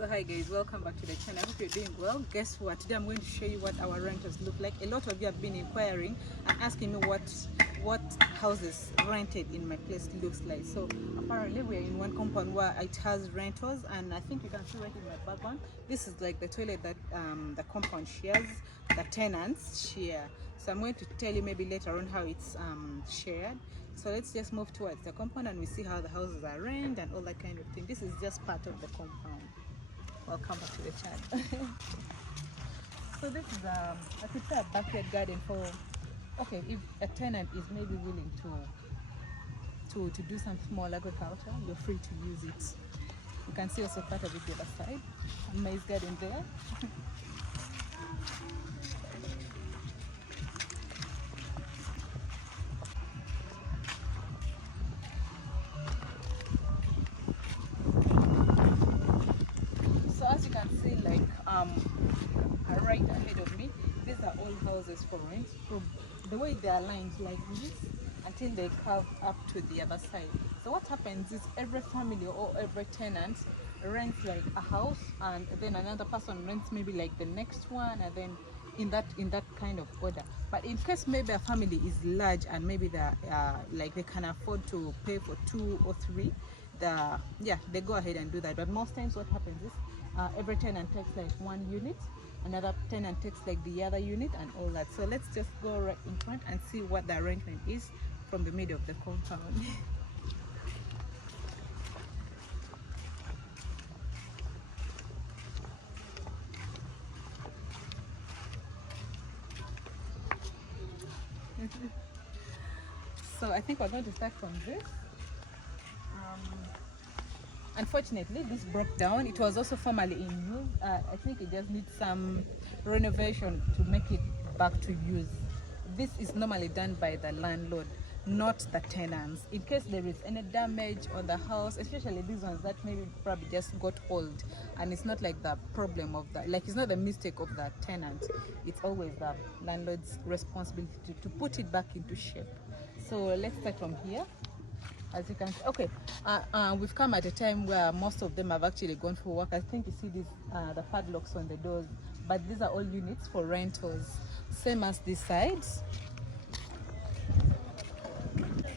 So hi guys, welcome back to the channel. I hope you're doing well. Guess what? Today I'm going to show you what our renters look like. A lot of you have been inquiring and asking me what houses rented in my place looks like. So apparently we're in one compound where it has renters, and I think you can see right in my background, this is like the toilet that the compound shares, the tenants share. So I'm going to tell you maybe later on how it's shared. So let's just move towards the compound and we see how the houses are rented and all that kind of thing. This is just part of the compound. Welcome back to the channel. So this is I could say a backyard garden for, okay, if a tenant is maybe willing to do some small agriculture, you're free to use it. You can see also part of it the other side, a maize garden there. So as you can see, like right ahead of me, these are all houses for rent. So the way they are lined like this until they curve up to the other side. So what happens is every family or every tenant rents like a house, and then another person rents maybe like the next one, and then in that kind of order. But in case maybe a family is large and maybe they like they can afford to pay for 2 or 3, they go ahead and do that. But most times what happens is every tenant takes like one unit, another tenant takes like the other unit, and all that. So let's just go right in front and see what the arrangement is from the middle of the compound. So I think we're going to start from this. Unfortunately, this broke down. It was also formerly in use. I think it just needs some renovation to make it back to use. This is normally done by the landlord, not the tenants. In case there is any damage on the house, especially these ones that maybe probably just got old, and it's not like the problem of the, like it's not the mistake of the tenant. It's always the landlord's responsibility to put it back into shape. So let's start from here. As you can see, okay, we've come at a time where most of them have actually gone for work. I think you see these the padlocks on the doors, but these are all units for rentals, same as these sides.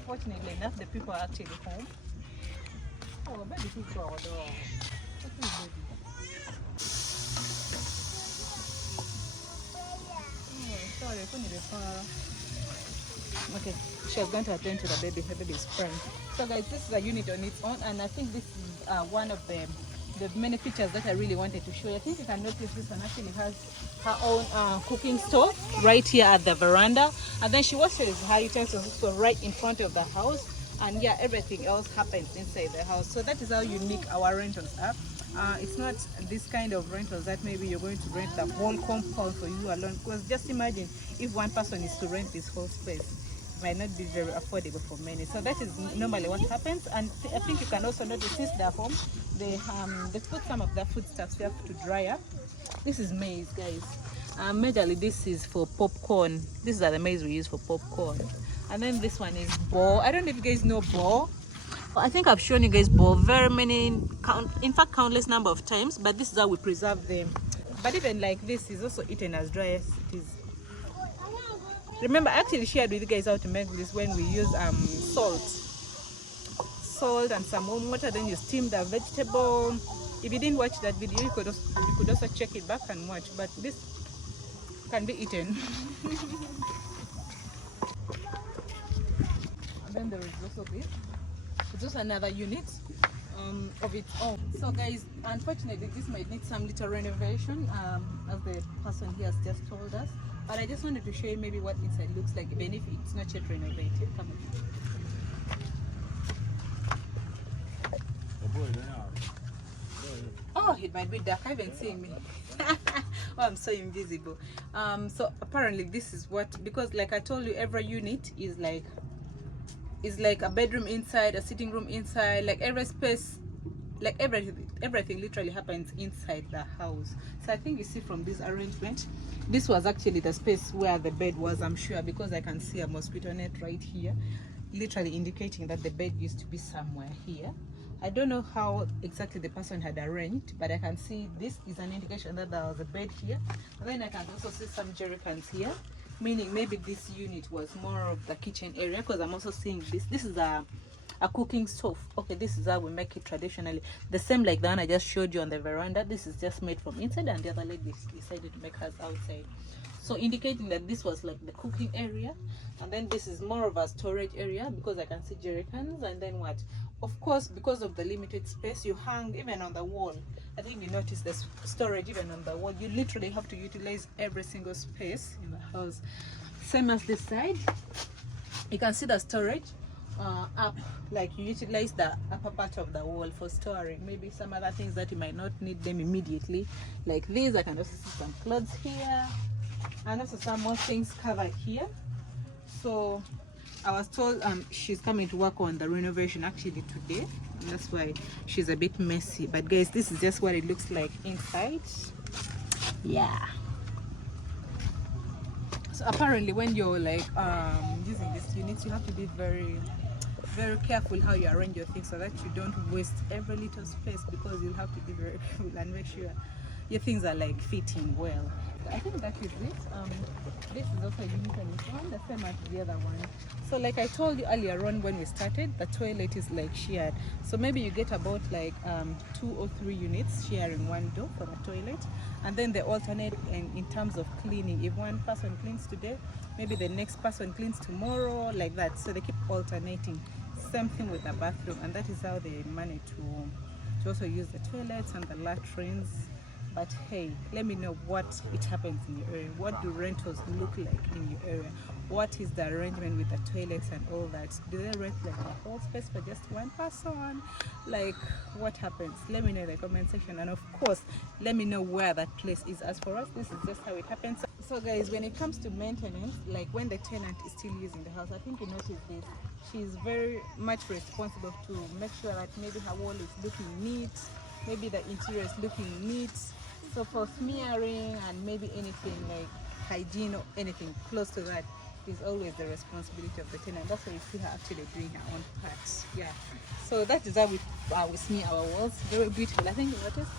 Fortunately enough, the people are actually home. Oh, baby, people are there. Sorry, I couldn't be far. Okay, she was going to attend to the baby. Her baby is crying. So guys, this is a unit on its own, and I think this is one of the many features that I really wanted to show you. I think you can notice this one actually has her own cooking stove right here at the veranda, and then she washes her utensils also right in front of the house, and yeah, everything else happens inside the house. So that is how unique our rentals are. It's not this kind of rentals that maybe you're going to rent the whole compound for you alone, because just imagine if one person is to rent this whole space, might not be very affordable for many. So that is normally what happens. And I think you can also notice since they're home, they put some of their foodstuffs here to dry up. This is maize, guys. Majorly this is for popcorn. These are the maize we use for popcorn. And then this one is ball. I don't know if you guys know ball. I think I've shown you guys ball very many, in fact countless number of times, but this is how we preserve them. But even like this is also eaten as dry as it is. Remember, I actually shared with you guys how to make this when we use salt and some warm water, then you steam the vegetable. If you didn't watch that video, you could also check it back and watch, but this can be eaten. And then there is also this. It's also another unit of its own. So guys, unfortunately this might need some little renovation, as the person here has just told us, but I just wanted to show you maybe what inside looks like, even if it's not yet renovated. Come on. Oh, it might be dark. I haven't seen me. Oh, I'm so invisible. So apparently this is what, because like I told you, every unit is like a bedroom inside, a sitting room inside, like every space, like everything literally happens inside the house. So I think you see from this arrangement, this was actually the space where the bed was, I'm sure, because I can see a mosquito net right here. literally indicating that the bed used to be somewhere here. I don't know how exactly the person had arranged, but I can see this is an indication that there was a bed here. And then I can also see some jerry cans here, meaning maybe this unit was more of the kitchen area, because I'm also seeing this is a cooking stove. Okay, this is how we make it traditionally, the same like the one I just showed you on the veranda. This is just made from inside, and the other lady decided to make hers outside, so indicating that this was like the cooking area. And then this is more of a storage area, because I can see jerry cans. And then what, of course, because of the limited space, you hang even on the wall. I think you notice this storage even on the wall. You literally have to utilize every single space in the house. Same as this side, you can see the storage up, like you utilize the upper part of the wall for storing maybe some other things that you might not need them immediately, like these. I can also see some clothes here, and also some more things covered here. So I was told she's coming to work on the renovation actually today, and that's why she's a bit messy. But guys, this is just what it looks like inside. Yeah. So apparently when you're like using these units, you have to be very careful how you arrange your things, so that you don't waste every little space, because you'll have to be very careful and make sure your things are like fitting well. I think that is it. This is also a unit on its own, the same as the other one. So like I told you earlier on when we started, the toilet is like shared, so maybe you get about like 2 or 3 units sharing one door for the toilet, and then they alternate in terms of cleaning. If one person cleans today, maybe the next person cleans tomorrow, like that. So they keep alternating. Same thing with the bathroom, and that is how they manage to also use the toilets and the latrines. But hey, let me know what it happens in your area. What do rentals look like in your area? What is the arrangement with the toilets and all that? Do they rent like a whole space for just one person? Like, what happens? Let me know in the comment section, and of course let me know where that place is. As for us, this is just how it happens. So guys, when it comes to maintenance, like when the tenant is still using the house, I think you notice this, she's very much responsible to make sure that maybe her wall is looking neat, maybe the interior is looking neat. So for smearing and maybe anything like hygiene or anything close to that is always the responsibility of the tenant. That's why you see her actually doing her own parts. Yeah. So that is how we smear our walls. Very beautiful. I think you notice.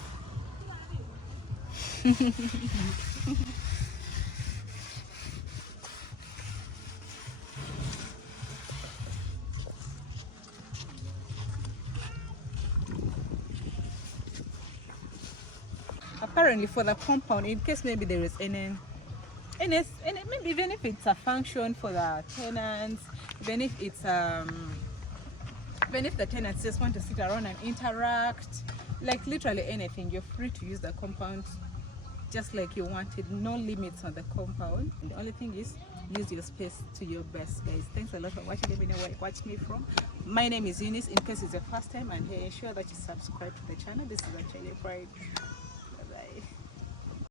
Apparently for the compound, in case maybe there is any maybe even if it's a function for the tenants, even if it's even if the tenants just want to sit around and interact, like literally anything, you're free to use the compound just like you wanted. No limits on the compound, and the only thing is use your space to your best. Guys, thanks a lot for watching. Let me know where you watch me from. My name is Eunice. In case it's your first time, and hey, ensure that you subscribe to the channel. This is Angelina Pride.